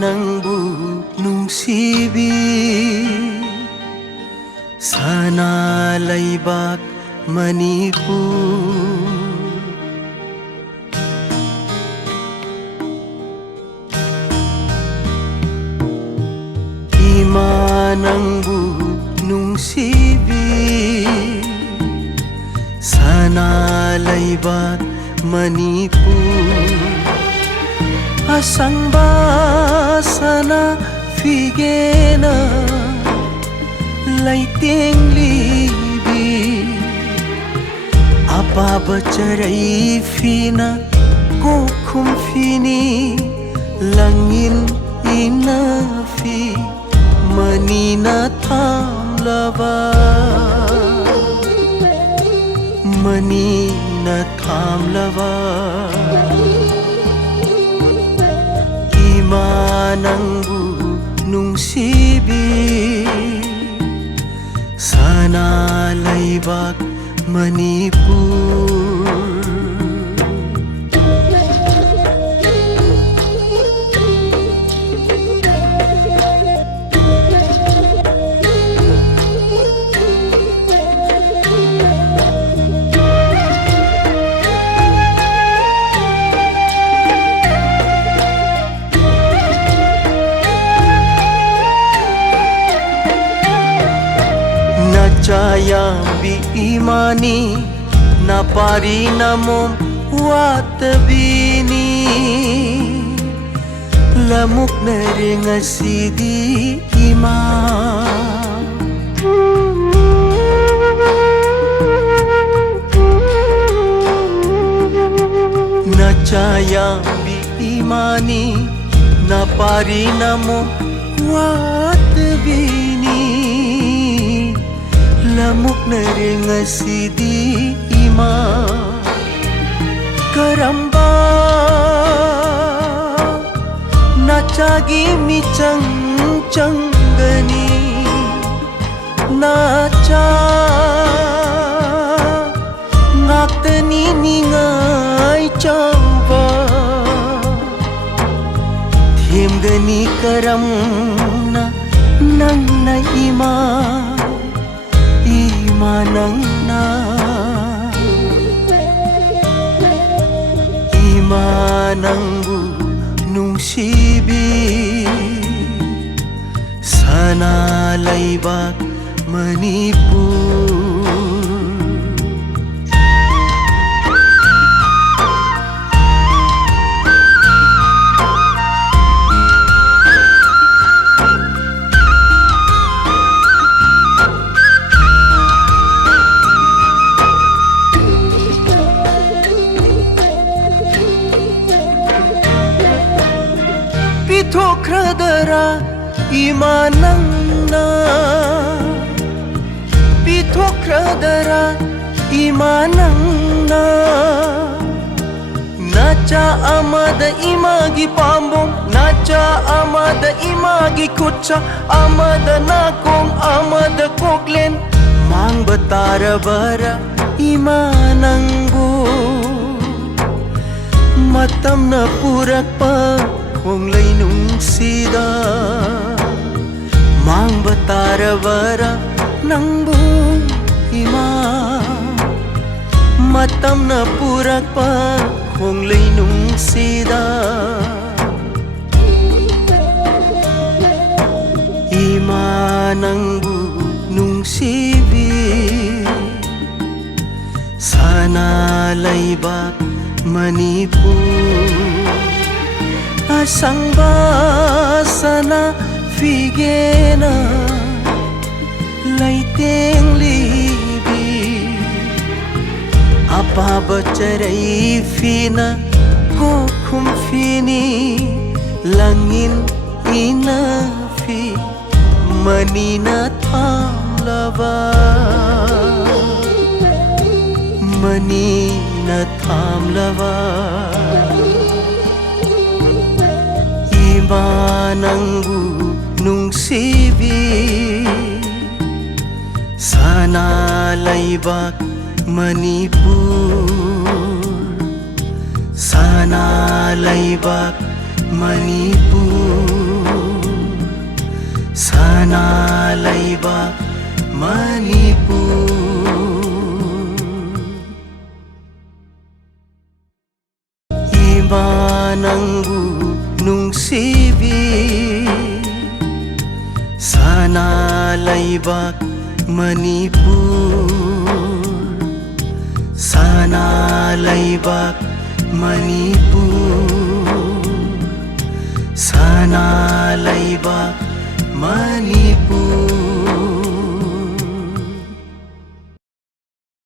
nangbu nungsibi sana laibak Manipur. Ima nangbu nungsibi sana laibak Manipur. Asang basana figena laiting libi apa bacarai fina ko kumfini langin inafi manina thamlava manina thamlava nangbu nungsibi sana laibak Manipur. Jaya bi imani na pari namom watabini lamuk neringa sidi ima na jaya bi imani na pari namom watabini lamuk neringa sidi ima karamba nachagi michang changgani nacha ngaktani ningai chamba themgani karamna nang na ima imanangna imanangbu nungsibi sana laibak Manipur. Pitokradara imanangna Pitokradara imanangna nacha amada imagi pambong nacha amada imagi kutsa amada nakong amada koklen mang batara bara imanangbu matam na purak pa kung lainung sida mang batara bara nangbu ima matam na purak pa kung lainung sida ima nangbu nungsibi sana laibak Manipur. Asang basana figena laiting libi apa bacarai fina ko kumfini langin inafi manina thamlava manina thamlava imanangbu nungsibi sana laibak Manipur sana laibak Manipur. sana laibak Manipur. Imananggu nung sibi sana laibak Manipur, sana laibak Manipur, sana laibak Manipur.